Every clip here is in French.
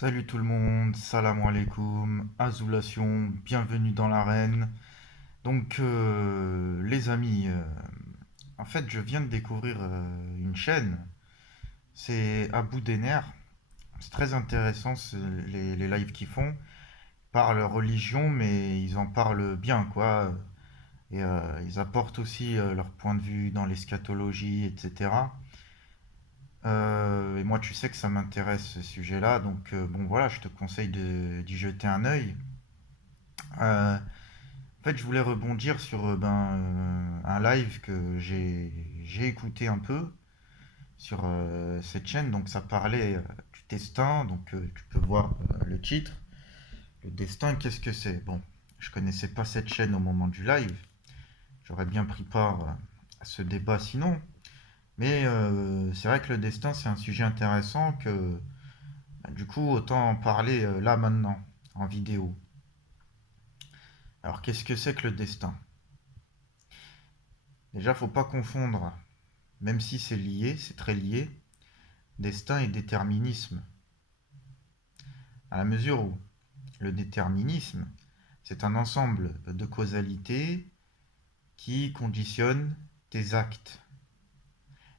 Salut tout le monde, salam alaikum, azulation, bienvenue dans l'arène. Les amis, en fait je viens de découvrir une chaîne, c'est Abou Dener. C'est très intéressant les lives qu'ils font. Ils parlent religion mais ils en parlent bien quoi. Ils apportent aussi leur point de vue dans l'eschatologie, etc. Et moi, tu sais que ça m'intéresse ce sujet-là, bon voilà, je te conseille d'y jeter un œil. En fait, je voulais rebondir sur un live que j'ai écouté un peu sur cette chaîne. Donc ça parlait du destin, tu peux voir le titre. Le destin, qu'est-ce que c'est? Bon, je connaissais pas cette chaîne au moment du live. J'aurais bien pris part à ce débat sinon. Mais c'est vrai que le destin, c'est un sujet intéressant du coup, autant en parler là maintenant, en vidéo. Alors, qu'est-ce que c'est que le destin? Déjà, faut pas confondre, même si c'est lié, c'est très lié, destin et déterminisme. À la mesure où le déterminisme, c'est un ensemble de causalités qui conditionnent tes actes.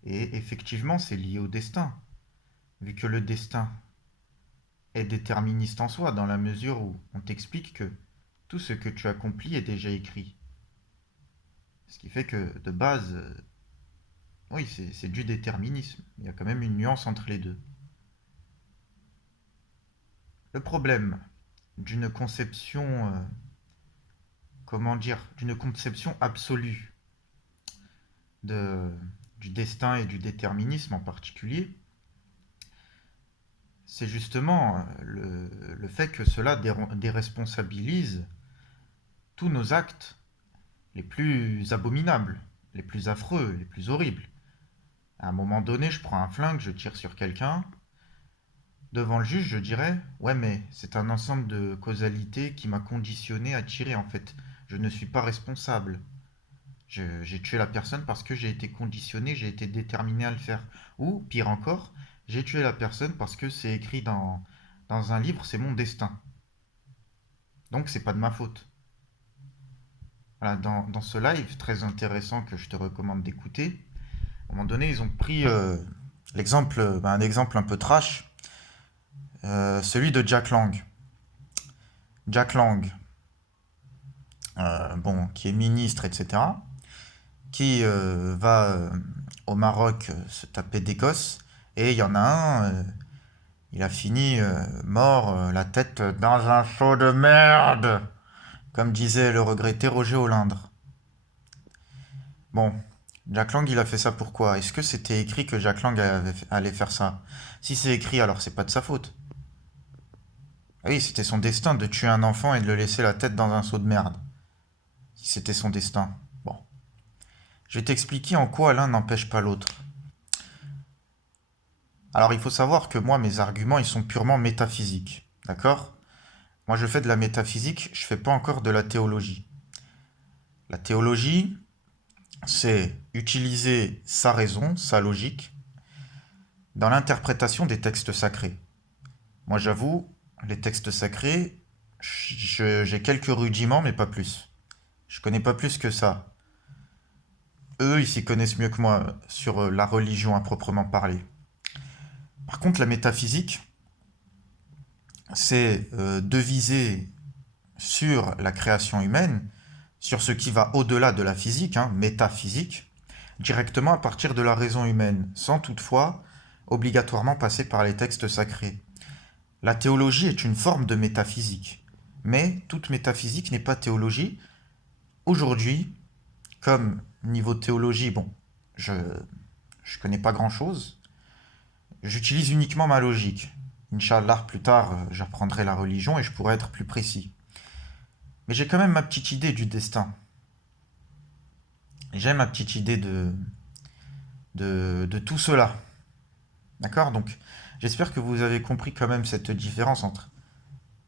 Et effectivement, c'est lié au destin, vu que le destin est déterministe en soi, dans la mesure où on t'explique que tout ce que tu accomplis est déjà écrit. Ce qui fait que, de base, oui, c'est du déterminisme. Il y a quand même une nuance entre les deux. Le problème d'une conception, comment dire, d'une conception absolue de, du destin et du déterminisme en particulier, c'est justement le fait que cela déresponsabilise tous nos actes les plus abominables, les plus affreux, les plus horribles. À un moment donné, je prends un flingue, je tire sur quelqu'un. Devant le juge, je dirais, ouais, mais c'est un ensemble de causalités qui m'a conditionné à tirer en fait. Je ne suis pas responsable. J'ai tué la personne parce que j'ai été conditionné, j'ai été déterminé à le faire. Ou, pire encore, j'ai tué la personne parce que c'est écrit dans un livre, c'est mon destin. Donc c'est pas de ma faute. Voilà, dans ce live très intéressant que je te recommande d'écouter, à un moment donné, ils ont pris un exemple un peu trash, celui de Jack Lang. Jack Lang, bon, qui est ministre, etc., qui va au Maroc se taper des gosses, et il y en a un, il a fini mort, la tête dans un seau de merde, comme disait le regretté Roger Hollindre. Bon, Jack Lang, il a fait ça pourquoi? Est-ce que c'était écrit que Jack Lang allait faire ça? Si c'est écrit, alors c'est pas de sa faute. Ah oui, c'était son destin de tuer un enfant et de le laisser la tête dans un seau de merde. Si c'était son destin. Bon. Je vais t'expliquer en quoi l'un n'empêche pas l'autre. Alors il faut savoir que moi, mes arguments, ils sont purement métaphysiques. D'accord? Moi, je fais de la métaphysique, je fais pas encore de la théologie. La théologie, c'est utiliser sa raison, sa logique, dans l'interprétation des textes sacrés. Moi, j'avoue, les textes sacrés, j'ai quelques rudiments, mais pas plus. Je connais pas plus que ça. Eux, ils s'y connaissent mieux que moi sur la religion à proprement parler. Par contre, la métaphysique, c'est de viser sur la création humaine, sur ce qui va au-delà de la physique, hein, métaphysique, directement à partir de la raison humaine, sans toutefois obligatoirement passer par les textes sacrés. La théologie est une forme de métaphysique, mais toute métaphysique n'est pas théologie. Aujourd'hui, comme niveau théologie, bon, je je connais pas grand-chose, j'utilise uniquement ma logique. Inch'Allah, plus tard, j'apprendrai la religion et je pourrai être plus précis. Mais j'ai quand même ma petite idée du destin. J'ai ma petite idée de tout cela. D'accord? Donc, j'espère que vous avez compris quand même cette différence entre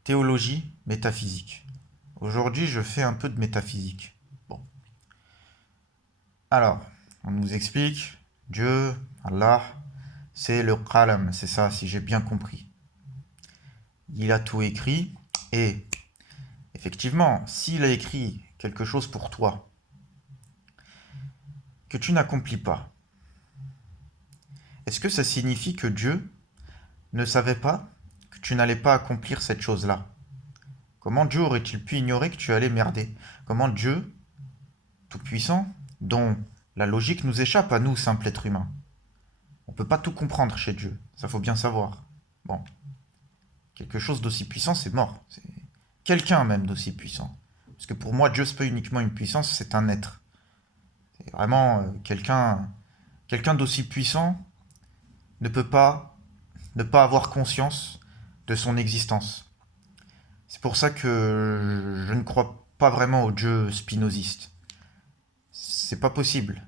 théologie, métaphysique. Aujourd'hui, je fais un peu de métaphysique. Bon. Alors, on nous explique, Dieu, Allah, c'est le qalam, c'est ça, si j'ai bien compris. il a tout écrit, et effectivement, s'il a écrit quelque chose pour toi que tu n'accomplis pas, est-ce que ça signifie que Dieu ne savait pas que tu n'allais pas accomplir cette chose-là? Comment Dieu aurait-il pu ignorer que tu allais merder? Comment Dieu, tout-puissant, dont la logique nous échappe à nous, simples êtres humains, on ne peut pas tout comprendre chez Dieu, ça faut bien savoir. Bon, quelque chose d'aussi puissant, c'est mort. C'est quelqu'un même d'aussi puissant. Parce que pour moi, Dieu, c'est pas uniquement une puissance, c'est un être. C'est vraiment quelqu'un d'aussi puissant ne peut pas ne pas avoir conscience de son existence. C'est pour ça que je ne crois pas vraiment au Dieu spinoziste. C'est pas possible.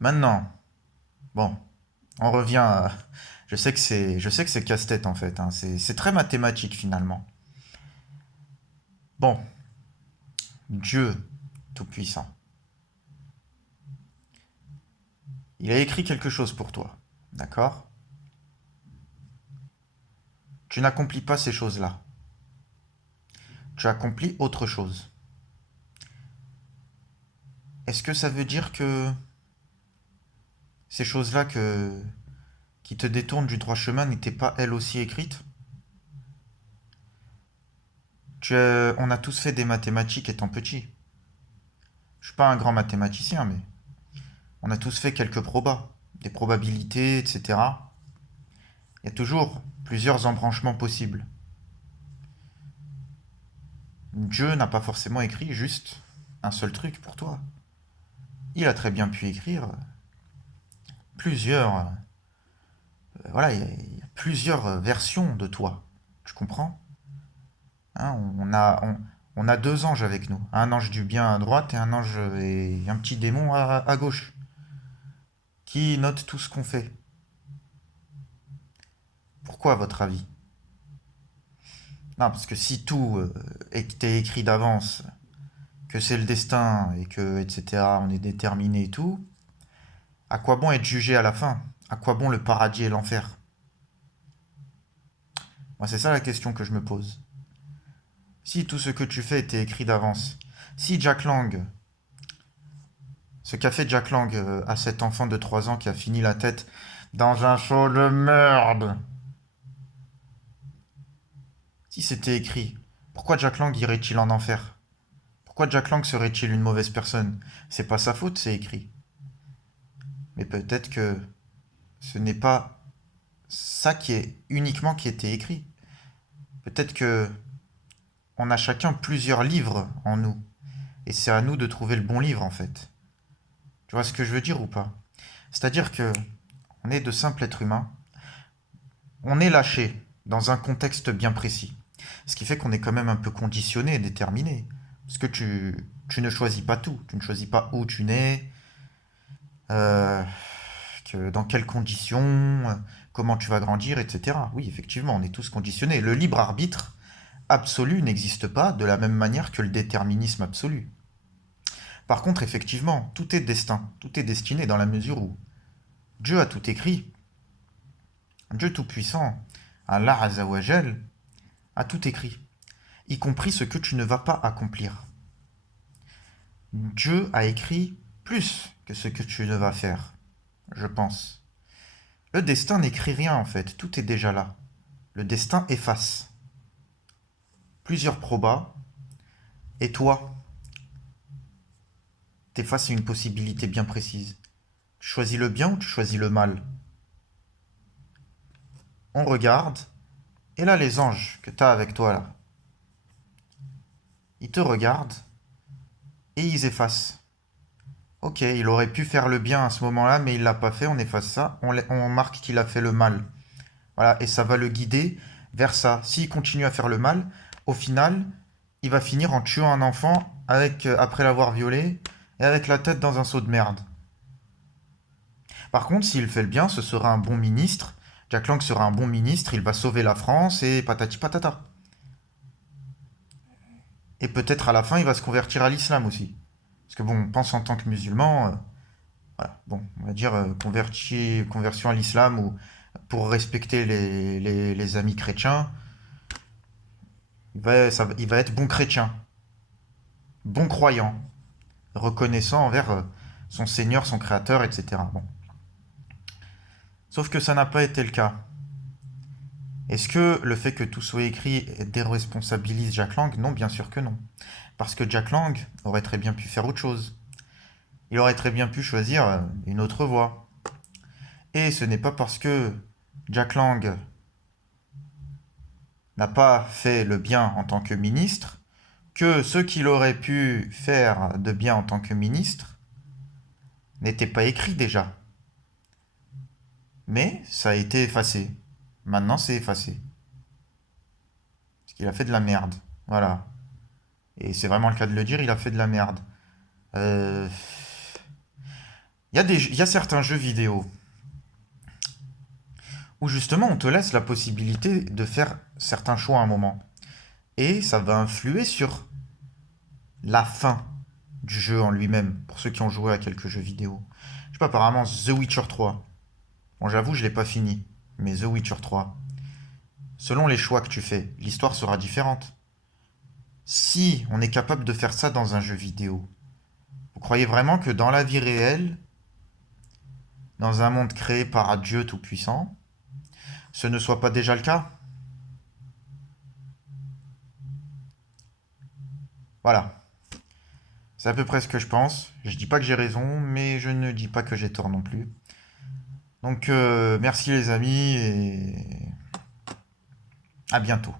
Maintenant, bon, on revient à... Je sais que c'est casse-tête en fait, hein. C'est très mathématique finalement. Bon, Dieu tout-puissant. Il a écrit quelque chose pour toi, d'accord? Tu n'accomplis pas ces choses-là. Tu accomplis autre chose. Est-ce que ça veut dire que ces choses-là qui te détournent du droit chemin n'étaient pas elles aussi écrites? On a tous fait des mathématiques étant petits. Je suis pas un grand mathématicien, mais on a tous fait quelques probas, des probabilités, etc. Il y a toujours plusieurs embranchements possibles. Dieu n'a pas forcément écrit juste un seul truc pour toi. Il a très bien pu écrire plusieurs, voilà, il y a plusieurs versions de toi. Tu comprends? Hein, on a deux anges avec nous. Un ange du bien à droite et un ange et un petit démon à gauche. Qui note tout ce qu'on fait. Pourquoi, à votre avis? Non, parce que si tout est écrit d'avance, que c'est le destin et que, etc., on est déterminé et tout, à quoi bon être jugé à la fin? À quoi bon le paradis et l'enfer? Moi, c'est ça la question que je me pose. Si tout ce que tu fais était écrit d'avance, si Jack Lang, ce qu'a fait Jack Lang à cet enfant de 3 ans qui a fini la tête dans un show de merde, si c'était écrit, pourquoi Jack Lang irait-il en enfer? Pourquoi Jack Lang serait-il une mauvaise personne? C'est pas sa faute, c'est écrit. Mais peut-être que ce n'est pas ça qui est uniquement qui était écrit. Peut-être que on a chacun plusieurs livres en nous. Et c'est à nous de trouver le bon livre en fait. Tu vois ce que je veux dire ou pas? C'est-à-dire que on est de simples êtres humains. On est lâché dans un contexte bien précis. Ce qui fait qu'on est quand même un peu conditionné et déterminé. Parce que tu ne choisis pas tout. Tu ne choisis pas où tu nais, euh, dans quelles conditions, comment tu vas grandir, etc. Oui, effectivement, on est tous conditionnés. Le libre arbitre absolu n'existe pas de la même manière que le déterminisme absolu. Par contre, effectivement, tout est destin, tout est destiné dans la mesure où Dieu a tout écrit. Dieu Tout-Puissant, Allah Azzawajal, a tout écrit, y compris ce que tu ne vas pas accomplir. Dieu a écrit plus que ce que tu ne vas faire, je pense. Le destin n'écrit rien en fait, tout est déjà là. Le destin efface. Plusieurs probas, et toi, t'es face à une possibilité bien précise. Tu choisis le bien ou tu choisis le mal? On regarde, et là les anges que t'as avec toi là, ils te regardent et ils effacent. Ok, il aurait pu faire le bien à ce moment-là, mais il l'a pas fait, on efface ça, on marque qu'il a fait le mal. Voilà, et ça va le guider vers ça. S'il continue à faire le mal, au final, il va finir en tuant un enfant après l'avoir violé et avec la tête dans un seau de merde. Par contre, s'il fait le bien, ce sera un bon ministre. Jack Lang sera un bon ministre, il va sauver la France et patati patata. Et peut-être à la fin, il va se convertir à l'islam aussi. Parce que bon, on pense en tant que musulman, voilà, bon, on va dire conversion à l'islam ou pour respecter les amis chrétiens, il va être bon chrétien, bon croyant, reconnaissant envers son Seigneur, son Créateur, etc. Bon. Sauf que ça n'a pas été le cas. Est-ce que le fait que tout soit écrit déresponsabilise Jack Lang? Non, bien sûr que non. Parce que Jack Lang aurait très bien pu faire autre chose. Il aurait très bien pu choisir une autre voie. Et ce n'est pas parce que Jack Lang n'a pas fait le bien en tant que ministre que ce qu'il aurait pu faire de bien en tant que ministre n'était pas écrit déjà. Mais ça a été effacé. Maintenant, c'est effacé. Parce qu'il a fait de la merde. Voilà. Et c'est vraiment le cas de le dire, il a fait de la merde. Euh, il y a certains jeux vidéo où justement on te laisse la possibilité de faire certains choix à un moment. Et ça va influer sur la fin du jeu en lui-même, pour ceux qui ont joué à quelques jeux vidéo. Je sais pas, apparemment The Witcher 3. Bon, j'avoue, je l'ai pas fini, mais The Witcher 3. Selon les choix que tu fais, l'histoire sera différente. Si on est capable de faire ça dans un jeu vidéo, vous croyez vraiment que dans la vie réelle, dans un monde créé par Dieu Tout-Puissant, ce ne soit pas déjà le cas? Voilà. C'est à peu près ce que je pense. Je dis pas que j'ai raison, mais je ne dis pas que j'ai tort non plus. Donc merci les amis et à bientôt.